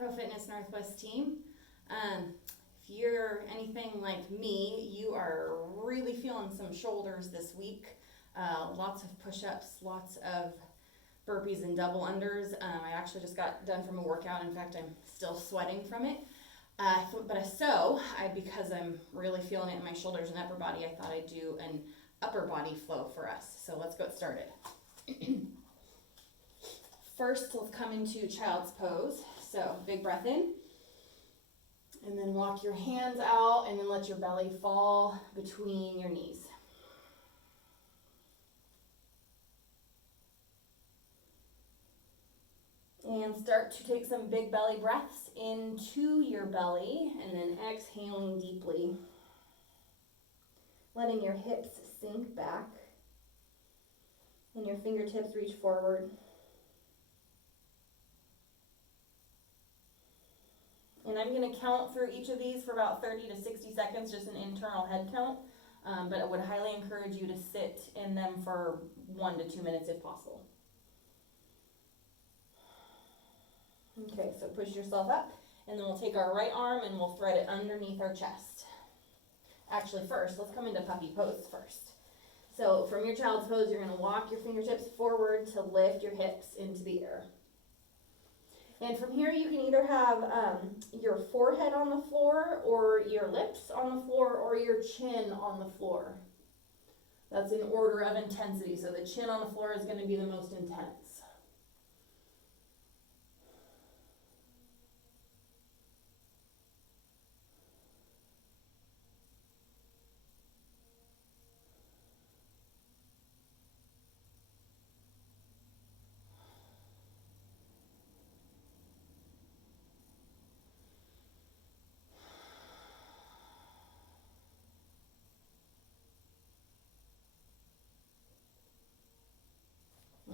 Pro Fitness Northwest team. If you're anything like me, you are really feeling some shoulders this week. Lots of push-ups, lots of burpees and double unders. I actually just got done from a workout. In fact, I'm still sweating from it. Because I'm really feeling it in my shoulders and upper body, I thought I'd do an upper body flow for us. So let's get started. First, let's come into child's pose. So big breath in, and then walk your hands out, and then let your belly fall between your knees. And start to take some big belly breaths into your belly, and then exhaling deeply. Letting your hips sink back, and your fingertips reach forward. And I'm going to count through each of these for about 30 to 60 seconds, just an internal head count. But I would highly encourage you to sit in them for 1 to 2 minutes if possible. Okay, so push yourself up, and then we'll take our right arm and we'll thread it underneath our chest. Actually, first, let's come into puppy pose first. So from your child's pose, you're going to walk your fingertips forward to lift your hips into the air. And from here, you can either have your forehead on the floor, or your lips on the floor, or your chin on the floor. That's in order of intensity. So the chin on the floor is going to be the most intense.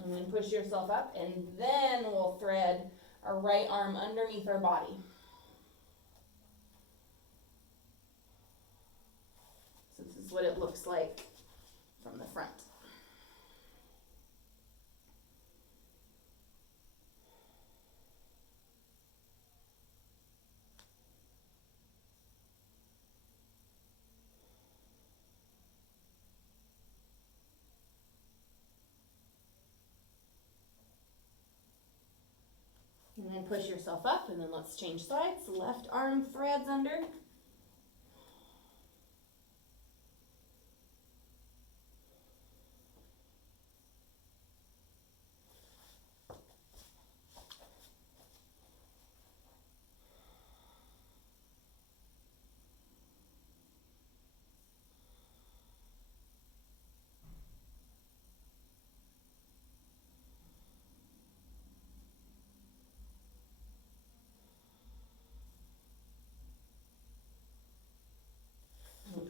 And then push yourself up, and then we'll thread our right arm underneath our body. So this is what it looks like from the front. And then push yourself up, and then let's change sides. Left arm threads under.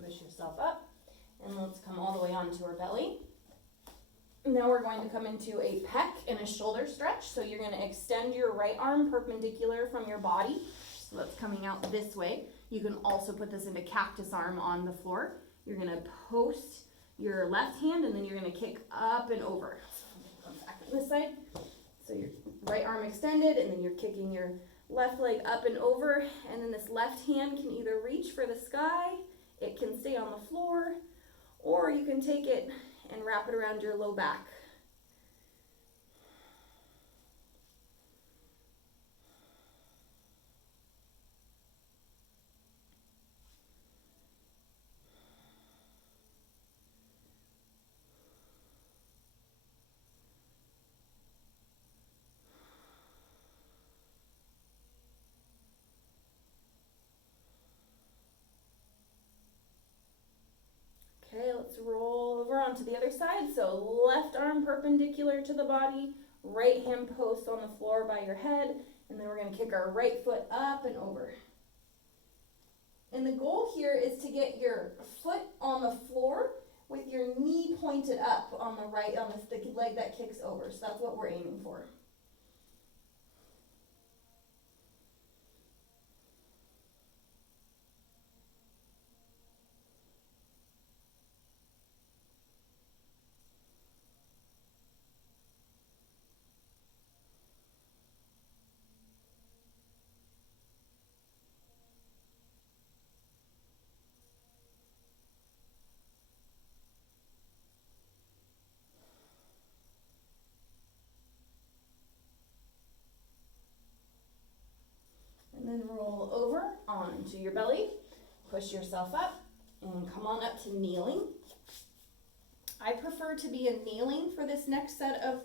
Push yourself up, and let's come all the way onto our belly. Now we're going to come into a pec and a shoulder stretch. So you're going to extend your right arm perpendicular from your body. So that's coming out this way. You can also put this into cactus arm on the floor. You're going to post your left hand, and then you're going to kick up and over. So come back on this side. So your right arm extended, and then you're kicking your left leg up and over. And then this left hand can either reach for the sky, it can stay on the floor, or you can take it and wrap it around your low back. Okay, let's roll over onto the other side. So left arm perpendicular to the body, right hand post on the floor by your head, and then we're going to kick our right foot up and over. And the goal here is to get your foot on the floor with your knee pointed up on the right, on the leg that kicks over. So that's what we're aiming for. then roll over onto your belly, push yourself up, and come on up to kneeling. I prefer to be in kneeling for this next set of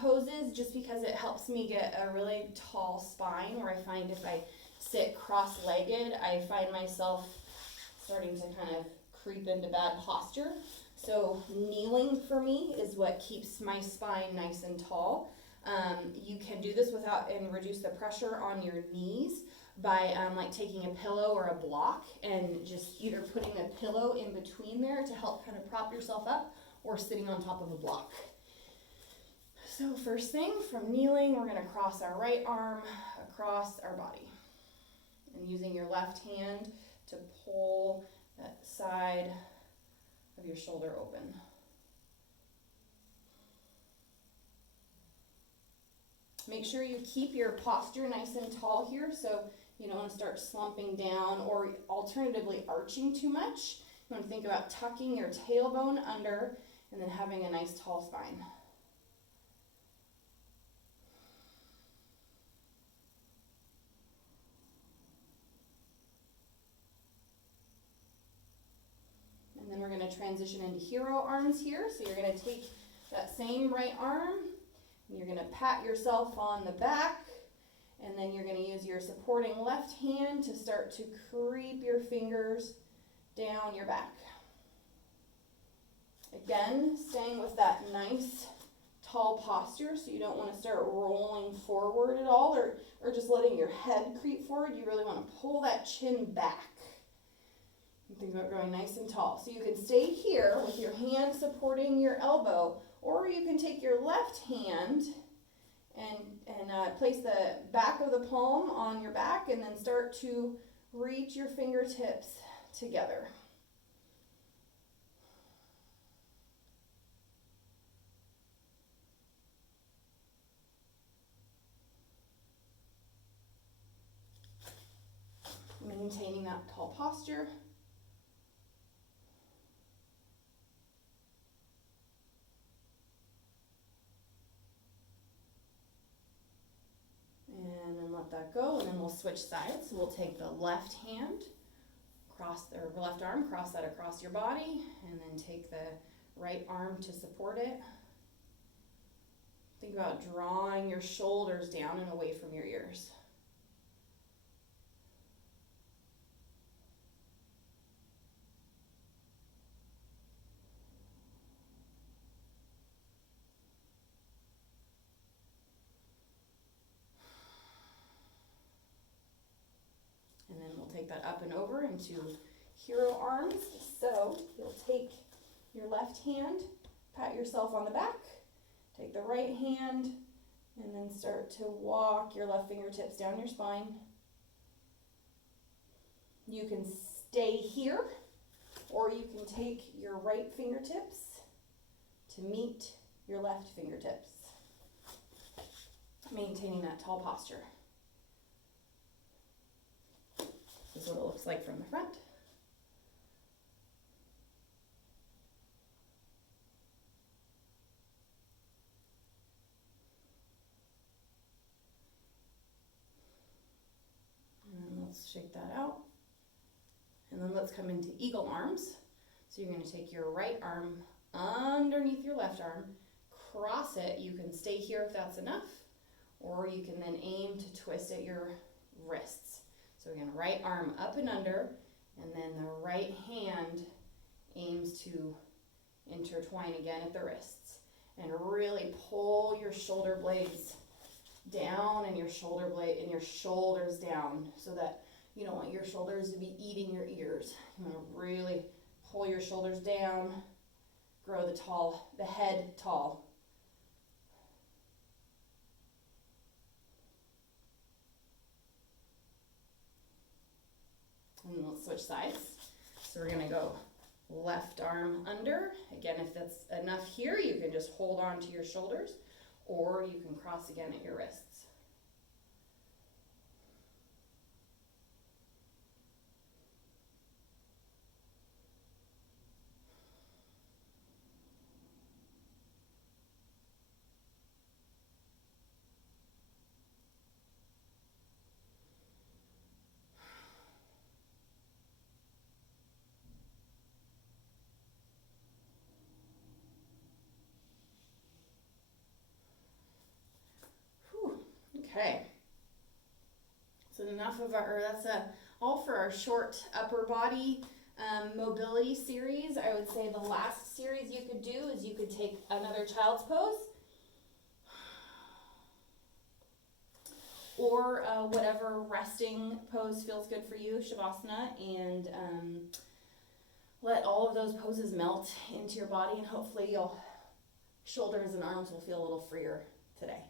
poses just because it helps me get a really tall spine, where I find if I sit cross-legged, I find myself starting to kind of creep into bad posture. So kneeling for me is what keeps my spine nice and tall. You can do this without and reduce the pressure on your knees by like taking a pillow or a block and just either putting a pillow in between there to help kind of prop yourself up, or sitting on top of a block. So first thing, from kneeling, we're going to cross our right arm across our body, and using your left hand to pull that side of your shoulder open. Make sure you keep your posture nice and tall here, so you don't want to start slumping down or alternatively arching too much. You want to think about tucking your tailbone under and then having a nice tall spine. And then we're going to transition into hero arms here. So you're going to take that same right arm and you're going to pat yourself on the back, and then you're going to use your supporting left hand to start to creep your fingers down your back. Again, staying with that nice tall posture, so you don't want to start rolling forward at all, or just letting your head creep forward. You really want to pull that chin back. And think about growing nice and tall. So you can stay here with your hand supporting your elbow, or you can take your left hand and place the back of the palm on your back, and then start to reach your fingertips together. Maintaining that tall posture. And then let that go, and then we'll switch sides. So we'll take the left hand, left arm, cross that across your body, and then take the right arm to support it. Think about drawing your shoulders down and away from your ears. And then we'll take that up and over into hero arms. So you'll take your left hand, pat yourself on the back, take the right hand, and then start to walk your left fingertips down your spine. You can stay here, or you can take your right fingertips to meet your left fingertips, maintaining that tall posture. This is what it looks like from the front. And then let's shake that out. And then let's come into eagle arms. So you're going to take your right arm underneath your left arm, cross it. You can stay here if that's enough, or you can then aim to twist at your wrists. So again, right arm up and under, and then the right hand aims to intertwine again at the wrists. And really pull your shoulder blades down and your shoulders down, so that you don't want your shoulders to be eating your ears. You want to really pull your shoulders down, grow the head tall. And let's switch sides. So we're going to go left arm under. Again, if that's enough here, you can just hold on to your shoulders, or you can cross again at your wrists. Okay. So enough of that's all for our short upper body mobility series. I would say the last series you could do is you could take another child's pose, or whatever resting pose feels good for you, Shavasana, and let all of those poses melt into your body, and hopefully your shoulders and arms will feel a little freer today.